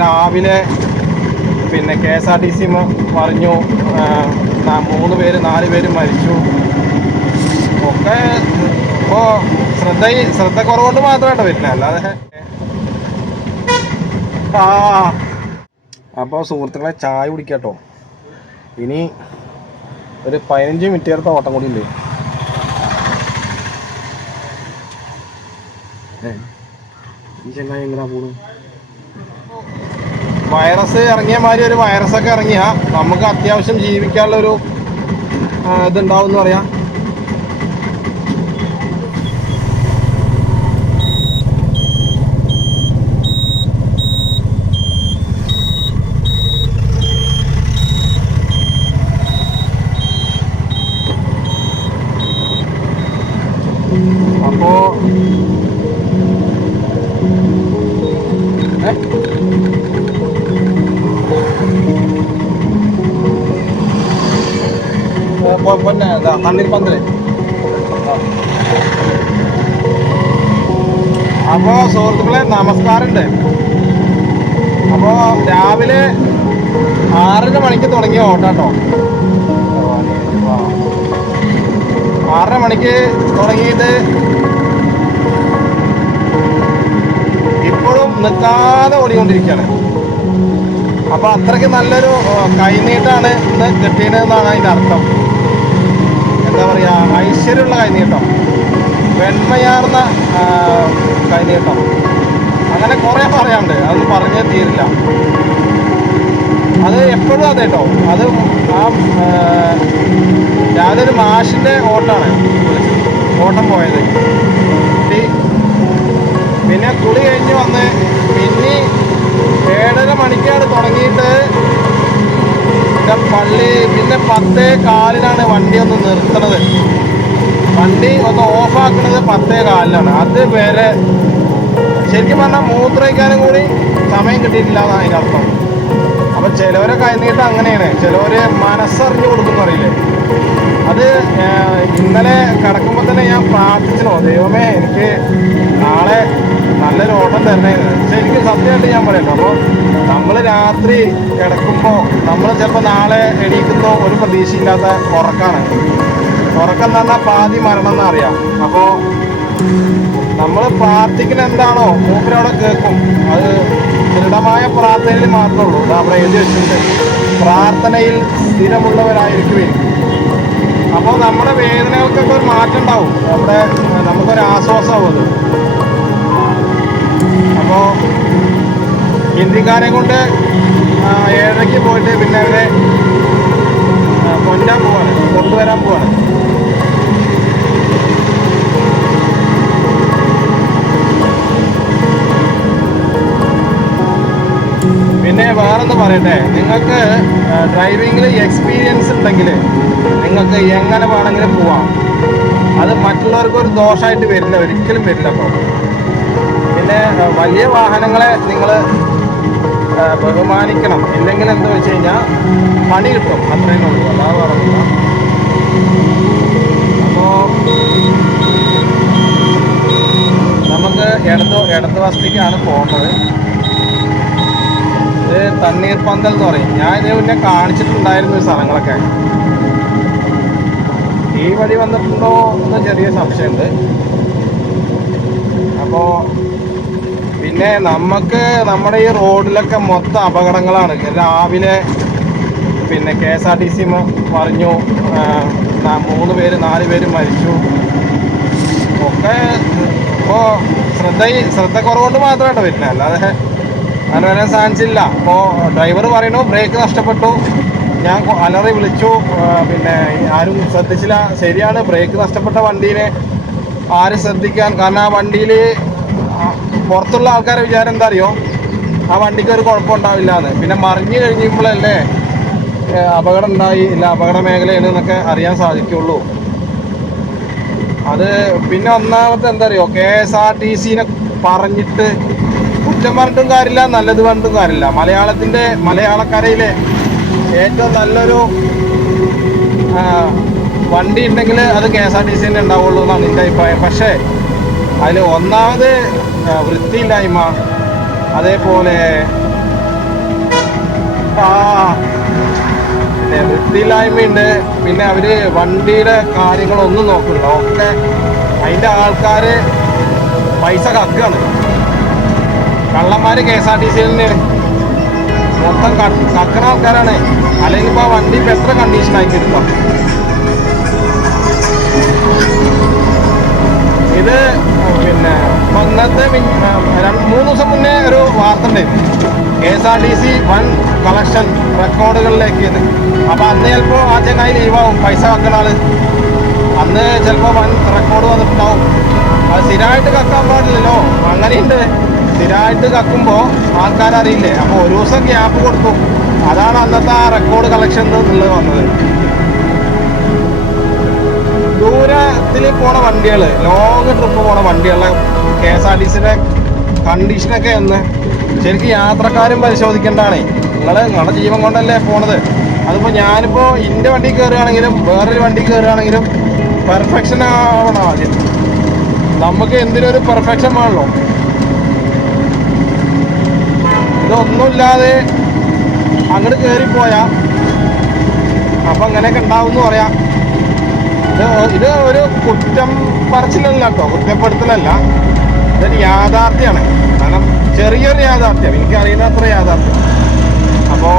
രാവിലെ പിന്നെ KSRTC പറഞ്ഞു 3 പേര് 4 പേര് മരിച്ചു ഒക്കെ. ഇപ്പോൾ ശ്രദ്ധ കുറവുകൊണ്ട് മാത്രമായിട്ട് പറ്റില്ല, അല്ലാതെ. അപ്പോൾ സുഹൃത്തുക്കളെ, ചായ കുടിക്കാട്ടോ. ഇനി ഒരു 15 മിനിറ്റ് നേരത്തെ ഓട്ടം കൂടി ഉണ്ട്. ഈ ചെങ്ങായി എങ്ങനെയാ പോണു? വൈറസ് ഇറങ്ങിയ മാതിരി ഒരു വൈറസൊക്കെ ഇറങ്ങിയാൽ നമുക്ക് അത്യാവശ്യം ജീവിക്കാനുള്ളൊരു ഇതുണ്ടാവും എന്ന് പറയാം. അപ്പോൾ പിന്നെ തണ്ണീർപ്പന്തല്. അപ്പോൾ സുഹൃത്തുക്കളെ, നമസ്കാരമുണ്ട്. അപ്പോൾ രാവിലെ 6:30 മണിക്ക് തുടങ്ങിയ ഓട്ടാട്ടോ. 6:30 മണിക്ക് തുടങ്ങിയിട്ട് ഇപ്പോഴും നിൽക്കാതെ ഓടിക്കൊണ്ടിരിക്കുകയാണ്. അപ്പോൾ അത്രയ്ക്ക് നല്ലൊരു കൈനീട്ടാണ് ഇന്ന് കിട്ടിയതെന്നാണ് അതിൻ്റെ അർത്ഥം. എന്താ പറയുക, ഐശ്വര്യമുള്ള കൈനീട്ടം, വെണ്മയാർന്ന കൈനീട്ടം, അങ്ങനെ കുറേ പറയാനുണ്ട്. അതൊന്നും പറഞ്ഞേ തീരില്ല. അത് എപ്പോഴും അതെ കേട്ടോ. അത് രാവിലെ ഒരു മാഷിൻ്റെ ഓട്ടമാണ് ഓട്ടം പോയത്. പിന്നെ കുളി കഴിഞ്ഞ് വന്ന് പിന്നെ 7:30 മണിക്കാണ് തുടങ്ങിയിട്ട് പള്ളി. പിന്നെ 10:15 വണ്ടി ഒന്ന് നിർത്തണത്. വണ്ടി ഒന്ന് ഓഫാക്കുന്നത് 10:15. അത് വരെ ശരിക്കും പറഞ്ഞാൽ മൂത്രയിക്കാനും കൂടി സമയം കിട്ടിയിട്ടില്ല എന്നാണ് അതിൻ്റെ അർത്ഥം. അപ്പം ചിലവരെ കൈനീട്ടം അങ്ങനെയാണ്, ചിലവർ മനസ്സറിഞ്ഞു കൊടുക്കുന്നു അറിയില്ലേ. അത് ഇന്നലെ കിടക്കുമ്പോൾ തന്നെ ഞാൻ പ്രാർത്ഥിച്ചോ, ദൈവമേ എനിക്ക് നാളെ നല്ലൊരു ഓട്ടം തരണേന്ന്. പക്ഷെ എനിക്ക് സത്യമായിട്ട് ഞാൻ പറയട്ടോ, അപ്പോൾ നമ്മൾ രാത്രി കിടക്കുമ്പോൾ നമ്മൾ ചിലപ്പോൾ നാളെ എണീക്കുന്ന ഒരു പ്രതീക്ഷയില്ലാത്ത ഉറക്കമാണ്. ഉറക്കം എന്ന് പറഞ്ഞാൽ പാതി മരണം എന്നറിയാം. അപ്പോൾ നമ്മൾ പ്രാർത്ഥിക്കുന്ന എന്താണോ മൂപ്പരവിടെ കേൾക്കും. അത് ദൃഢമായ പ്രാർത്ഥനയിൽ മാത്രമേ ഉള്ളൂ. അവിടെ എഴുതി വെച്ചിട്ടുണ്ട്, പ്രാർത്ഥനയിൽ സ്ഥിരമുള്ളവരായിരിക്കുവേ. അപ്പോൾ നമ്മുടെ വേദനകൾക്കൊക്കെ ഒരു മാറ്റം ഉണ്ടാവും, അവിടെ നമുക്കൊരു ആശ്വാസമാവും അത്. അപ്പോൾ ഹിന്ദിക്കാരെ കൊണ്ട് 7:30 പോയിട്ട് പിന്നെ അവരെ കൊണ്ടുവരാൻ പോവാണ്. പിന്നെ വേറൊന്ന് പറയട്ടെ, നിങ്ങൾക്ക് ഡ്രൈവിങ്ങിൽ എക്സ്പീരിയൻസ് ഉണ്ടെങ്കിൽ നിങ്ങൾക്ക് എങ്ങനെ വേണമെങ്കിലും പോവാം. അത് മറ്റുള്ളവർക്ക് ഒരു ദോഷമായിട്ട് വരില്ല, ഒരിക്കലും വരില്ല. അപ്പോൾ പിന്നെ വലിയ വാഹനങ്ങളെ നിങ്ങൾ ബഹുമാനിക്കണം. ഇല്ലെങ്കിൽ എന്താ വെച്ച് കഴിഞ്ഞാൽ പണി കിട്ടും, അത്രയും ഉള്ളൂ, അല്ലാതെ പറഞ്ഞില്ല. അപ്പോൾ നമുക്ക് ഇടത് വശത്തേക്കാണ് പോകുന്നത്. ഇത് തണ്ണീർപ്പന്തൽ എന്ന് പറയും. ഞാൻ ഇതിന് മുന്നേ കാണിച്ചിട്ടുണ്ടായിരുന്നു ഈ സ്ഥലങ്ങളൊക്കെ. ഈ വഴി വന്നിട്ടുണ്ടോ എന്ന് ചെറിയ സംശയമുണ്ട്. അപ്പോൾ പിന്നെ നമുക്ക് നമ്മുടെ ഈ റോഡിലൊക്കെ മൊത്തം അപകടങ്ങളാണ്. രാവിലെ പിന്നെ KSRTC പറഞ്ഞു 3 പേര് 4 പേര് മരിച്ചു ഒക്കെ. ഇപ്പോൾ ശ്രദ്ധ കുറവുകൊണ്ട് മാത്രമായിട്ട് പറ്റില്ല, അല്ലാതെ അങ്ങനെ വരാൻ സാധിച്ചില്ല. അപ്പോൾ ഡ്രൈവർ പറയുന്നു ബ്രേക്ക് നഷ്ടപ്പെട്ടു. ഞാൻ അലറി വിളിച്ചു, പിന്നെ ആരും ശ്രദ്ധിച്ചില്ല. ശരിയാണ്, ബ്രേക്ക് നഷ്ടപ്പെട്ട വണ്ടീനെ ആരും ശ്രദ്ധിക്കാൻ. കാരണം ആ വണ്ടിയിൽ പുറത്തുള്ള ആൾക്കാരെ വിചാരം എന്താ അറിയോ, ആ വണ്ടിക്ക് ഒരു കുഴപ്പമുണ്ടാവില്ല എന്ന്. പിന്നെ മറിഞ്ഞു കഴിയുമ്പോഴല്ലേ അപകടം ഉണ്ടായി, ഇല്ല അപകട മേഖലയാണ് എന്നൊക്കെ അറിയാൻ സാധിക്കുള്ളൂ. അത് പിന്നെ ഒന്നാമത്തെ എന്താ അറിയോ, KSRTCനെ പറഞ്ഞിട്ട് കുറ്റം പറഞ്ഞിട്ടും കാര്യമില്ല, നല്ലത് പറഞ്ഞിട്ടും കാര്യമില്ല. മലയാളക്കരയിലെ ഏറ്റവും നല്ലൊരു വണ്ടി ഉണ്ടെങ്കിൽ അത് KSRTC തന്നെ ഉണ്ടാവുള്ളൂ എന്നാണ് എൻ്റെ അഭിപ്രായം. പക്ഷേ അതിൽ ഒന്നാമത് വൃത്തിയില്ലായ്മ, അതേപോലെ പിന്നെ വൃത്തിയില്ലായ്മയുണ്ട്. പിന്നെ അവര് വണ്ടിയുടെ കാര്യങ്ങളൊന്നും നോക്കില്ല. ഒക്കെ അതിന്റെ ആൾക്കാര് പൈസ കക്കാണ്. കള്ളന്മാര് KSRTC തന്നെയാണ് മൊത്തം കക്കണ ആൾക്കാരാണ്. അല്ലെങ്കിൽ ഇപ്പൊ ആ വണ്ടി ഇപ്പൊ എത്ര കണ്ടീഷൻ ആക്കിയെടുക്കാം. ഇത് പിന്നെ ഇന്നത്തെ 3 ദിവസം മുന്നേ ഒരു വാർത്ത ഉണ്ടായിരുന്നു. KSRTC വൺ കളക്ഷൻ റെക്കോർഡുകളിലേക്ക്. അപ്പൊ അന്ന് ചിലപ്പോ ആ ചങ്ങായി ലീവാവും, പൈസ വെക്കണ ആള്. അന്ന് ചിലപ്പോ വൻ റെക്കോർഡ് വന്നിട്ടുണ്ടാവും. അത് സ്ഥിരമായിട്ട് കക്കാൻ പാടില്ലല്ലോ. അങ്ങനെയുണ്ട്. സ്ഥിരമായിട്ട് കക്കുമ്പോ ആൾക്കാരറിയില്ലേ. അപ്പൊ ഒരു ദിവസം ഗ്യാപ്പ് കൊടുത്തു. അതാണ് അന്നത്തെ ആ റെക്കോർഡ് കളക്ഷൻ എന്നുള്ളത് വന്നത്. ദൂരത്തിൽ പോണ വണ്ടികൾ, ലോങ് ട്രിപ്പ് പോണ വണ്ടികളുടെ KSRTCയുടെ കണ്ടീഷനൊക്കെ ഒന്ന് ശരിക്കും യാത്രക്കാരും പരിശോധിക്കേണ്ടതാണ്. നിങ്ങളുടെ ജീവൻ കൊണ്ടല്ലേ പോണത്. അതിപ്പോൾ ഞാനിപ്പോൾ എൻ്റെ വണ്ടി കയറുകയാണെങ്കിലും വേറൊരു വണ്ടി കയറുകയാണെങ്കിലും പെർഫെക്ഷൻ ആവണം ആദ്യം. നമുക്ക് എന്തിനൊരു പെർഫെക്ഷൻ വേണമല്ലോ. ഇതൊന്നുമില്ലാതെ അങ്ങോട്ട് കയറിപ്പോയാൽ അപ്പം അങ്ങനെയൊക്കെ ഉണ്ടാവും എന്ന് പറയാം. ഇത് ഒരു കുറ്റം പറച്ചിലല്ല കേട്ടോ, കുറ്റപ്പെടുത്തലല്ല. ഇതൊരു യാഥാർത്ഥ്യമാണ്. കാരണം ചെറിയൊരു യാഥാർത്ഥ്യം, എനിക്കറിയുന്ന അത്ര യാഥാർത്ഥ്യം. അപ്പോൾ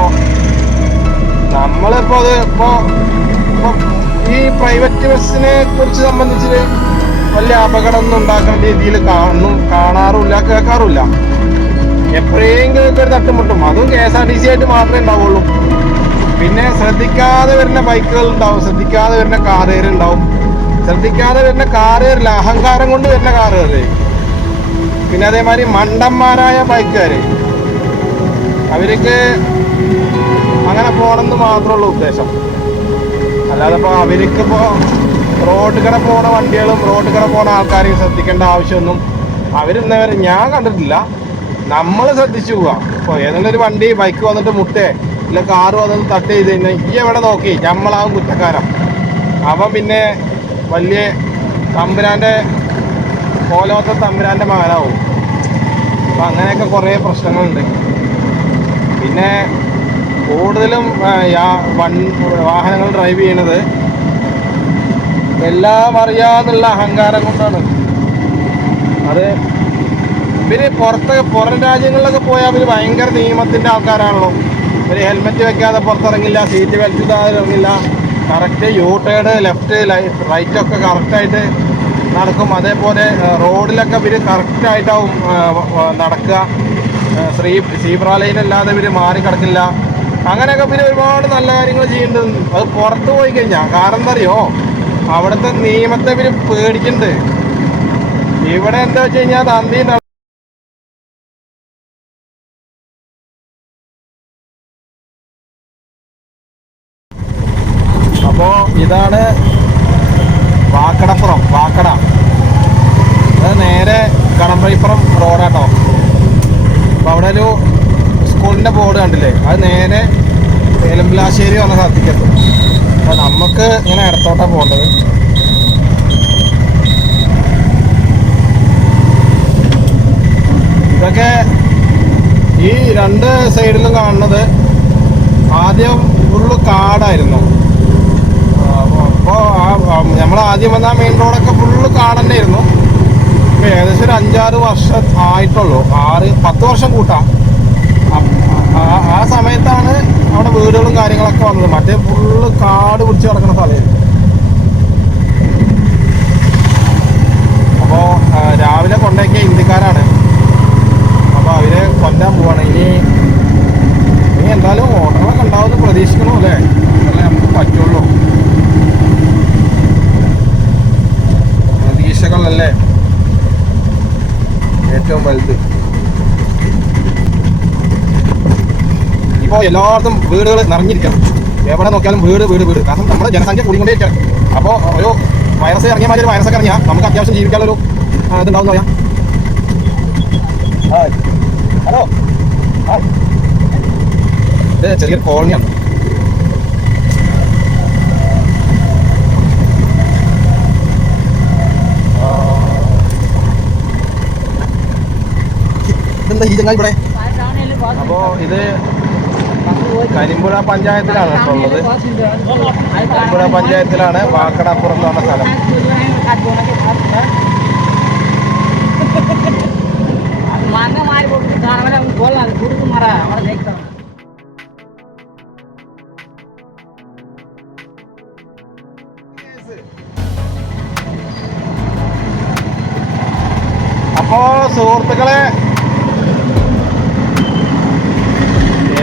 നമ്മളിപ്പോൾ അത് ഇപ്പോൾ ഈ പ്രൈവറ്റ് ബസ്സിനെ കുറിച്ച് സംബന്ധിച്ച് വലിയ അപകടമൊന്നും ഉണ്ടാക്കുന്ന രീതിയിൽ കാണാറുമില്ല, കേൾക്കാറുമില്ല. എപ്പോഴെങ്കിലും ഒരു തട്ടുമുട്ടും. അതും KSRTC ആയിട്ട് മാത്രമേ ഉണ്ടാവുള്ളൂ. പിന്നെ ശ്രദ്ധിക്കാതെ വരുന്ന ബൈക്കുകൾ ഉണ്ടാവും, ശ്രദ്ധിക്കാതെ വരുന്ന കാറുകാരുണ്ടാവും. ശ്രദ്ധിക്കാതെ വരുന്ന കാറുകാരില്ല, അഹങ്കാരം കൊണ്ട് വരുന്ന കാറുകാര്. പിന്നെ അതേമാതിരി മണ്ടന്മാരായ ബൈക്കുകാര്, അവർക്ക് അങ്ങനെ പോകണമെന്ന് മാത്രമുള്ള ഉദ്ദേശം. അല്ലാതെ ഇപ്പോൾ അവർക്കിപ്പോൾ റോഡ് കട പോണ വണ്ടികളും റോഡ് കട പോണ ആൾക്കാരെയും ശ്രദ്ധിക്കേണ്ട ആവശ്യമൊന്നും അവരിന്നവരെ ഞാൻ കണ്ടിട്ടില്ല. നമ്മൾ ശ്രദ്ധിച്ചു പോവാ. ഇപ്പോൾ ഏതെങ്കിലും ഒരു വണ്ടി ബൈക്ക് വന്നിട്ട് മുട്ടേ ഇല്ല കാറ് വന്നിട്ട് തട്ട് ചെയ്ത് കഴിഞ്ഞാൽ ഈ എവിടെ നോക്കി നമ്മളാവും കുറ്റക്കാരൻ. അവൻ പിന്നെ വലിയ തമ്പുരാൻ്റെ കോലോത്ത തമ്പുരാൻ്റെ മകനാവും. അപ്പം അങ്ങനെയൊക്കെ കുറേ പ്രശ്നങ്ങളുണ്ട്. പിന്നെ കൂടുതലും വാഹനങ്ങൾ ഡ്രൈവ് ചെയ്യണത് എല്ലാം അറിയാന്നുള്ള അഹങ്കാരം കൊണ്ടാണ്. അത് ഇവര് പുറം രാജ്യങ്ങളിലൊക്കെ പോയാൽ അവർ ഭയങ്കര നിയമത്തിൻ്റെ ആൾക്കാരാണല്ലോ. ഇവർ ഹെൽമെറ്റ് വെക്കാതെ പുറത്തിറങ്ങില്ല, സീറ്റ് ബെൽറ്റ് ഇടാതെ ഇറങ്ങില്ല, correct U turn left right ഒക്കെ കറക്റ്റായിട്ട് നടക്കും. അതേപോലെ റോഡിലൊക്കെ ഇവർ കറക്റ്റായിട്ടാവും നടക്കുക. സീബ്ര ലൈൻ അല്ലാതെ ഇവർ മാറി കിടക്കില്ല. അങ്ങനെയൊക്കെ പിന്നെ ഒരുപാട് നല്ല കാര്യങ്ങൾ ചെയ്യുന്നുണ്ട്. അത് പുറത്ത് പോയി കഴിഞ്ഞാൽ കാരണം എന്താ അറിയോ, അവിടുത്തെ നിയമത്തെ ഇവർ പേടിക്കുന്നുണ്ട്. ഇവിടെ എന്താ വെച്ച് കഴിഞ്ഞാൽ തന്തി. അപ്പോൾ ഇതാണ് വാക്കടപ്പുറം, വാക്കട. അത് നേരെ കടമ്പഴിപ്പുറം റോഡാട്ടോ. അപ്പോൾ അവിടെ ഒരു സ്കൂളിൻ്റെ ബോർഡ് കണ്ടില്ലേ, അത് നേരെ ഏലമ്പിലാശ്ശേരി വന്ന സ്ഥലത്തേക്കെത്തും. അപ്പോൾ നമുക്ക് ഇങ്ങനെ ഇടത്തോട്ടാണ് പോകേണ്ടത്. ഇതൊക്കെ ഈ രണ്ട് സൈഡിലും കാണുന്നത് ആദ്യം ഫുള്ള് കാടായിരുന്നു. അപ്പോൾ നമ്മൾ ആദ്യം വന്ന മെയിൻ റോഡൊക്കെ ഫുള്ള് കാട് തന്നെയായിരുന്നു. ഇപ്പോൾ ഏകദേശം ഒരു 5-6 വർഷം ആയിട്ടുള്ളൂ, 6-10 വർഷം കൂട്ടാം. ആ സമയത്താണ് അവിടെ വീടുകളും കാര്യങ്ങളൊക്കെ വന്നത്. മറ്റേ ഫുള്ള് കാട് പിടിച്ച് കിടക്കുന്ന സ്ഥലമായിരുന്നു. അപ്പോൾ രാവിലെ കൊണ്ടാക്കിയ ഹിന്ദിക്കാരാണ്. അപ്പോൾ അവരെ കൊല്ലാൻ പോവാണ്. ഇനി എന്തായാലും ഓട്ടങ്ങളൊക്കെ ഉണ്ടാവുമെന്ന് പ്രതീക്ഷിക്കണോ അല്ലേ? അതല്ലേ നമുക്ക് പറ്റുള്ളൂ. പ്രതീക്ഷകളല്ലേ ഏറ്റവും വലുത്. ഇപ്പോൾ എല്ലായിടത്തും വീടുകൾ നിറഞ്ഞിരിക്കണം. എവിടെ നോക്കിയാലും വീട് വീട് വീട്. കാരണം നമ്മുടെ ജനസംഖ്യ കൂടിക്കൊണ്ടേയിരിക്കണം. അപ്പോൾ ഒരു വൈറസ് ഇറങ്ങിയ മാതിരി ഒരു വൈറസൊക്കെ ഇറങ്ങിയാൽ നമുക്ക് അത്യാവശ്യം ജീവിക്കാനുള്ളൊരു ഇതുണ്ടാവും പറയാം. ഹലോ, ഇത് ചെറിയൊരു കോളനിയാണ്. ഇതെന്താ ഈ ചങ്ങായി ഇവിടെ? അപ്പോൾ ഇത് കരിമ്പുഴ പഞ്ചായത്തിലാണ് ഇപ്പോൾ ഉള്ളത്. കരിമ്പുഴ പഞ്ചായത്തിലാണ് വാക്കടപ്പുറം എന്ന് പറഞ്ഞ സ്ഥലം. അപ്പോ സുഹൃത്തുക്കളെ,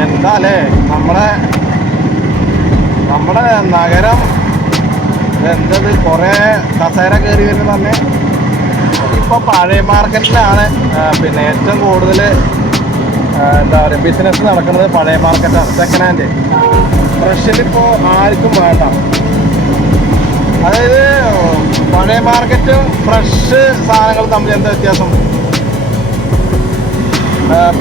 എന്താ അല്ലേ നമ്മുടെ നഗരം എന്തത് കുറേ കസേര കയറി വരുന്ന തന്നെ. ഇപ്പോൾ പഴയ മാർക്കറ്റിലാണ് പിന്നെ ഏറ്റവും കൂടുതൽ എന്താ പറയുക ബിസിനസ് നടക്കുന്നത്. പഴയ മാർക്കറ്റാണ്. സെക്കൻഡ് ഹാൻഡ് ഫ്രഷിലിപ്പോൾ ആർക്കും വേണ്ട. അതായത് പഴയ മാർക്കറ്റും ഫ്രഷ് സാധനങ്ങളും തമ്മിൽ എന്താ വ്യത്യാസം?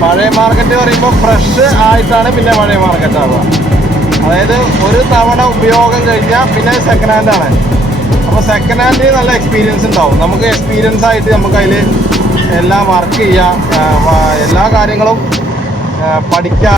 പഴയ മാർക്കറ്റ് പറയുമ്പോൾ ഫ്രഷ് ആയിട്ടാണ് പിന്നെ പഴയ മാർക്കറ്റ് ആവുക. അതായത് ഒരു തവണ ഉപയോഗം കഴിഞ്ഞാൽ പിന്നെ സെക്കൻഡ് ഹാൻഡ് ആണ്. അപ്പോൾ സെക്കൻഡ് ഹാൻഡിൽ നല്ല എക്സ്പീരിയൻസ് ഉണ്ടാവും. നമുക്ക് എക്സ്പീരിയൻസ് ആയിട്ട് നമുക്ക് അതിൽ എല്ലാം വർക്ക് ചെയ്യാം, എല്ലാ കാര്യങ്ങളും പഠിക്കാം.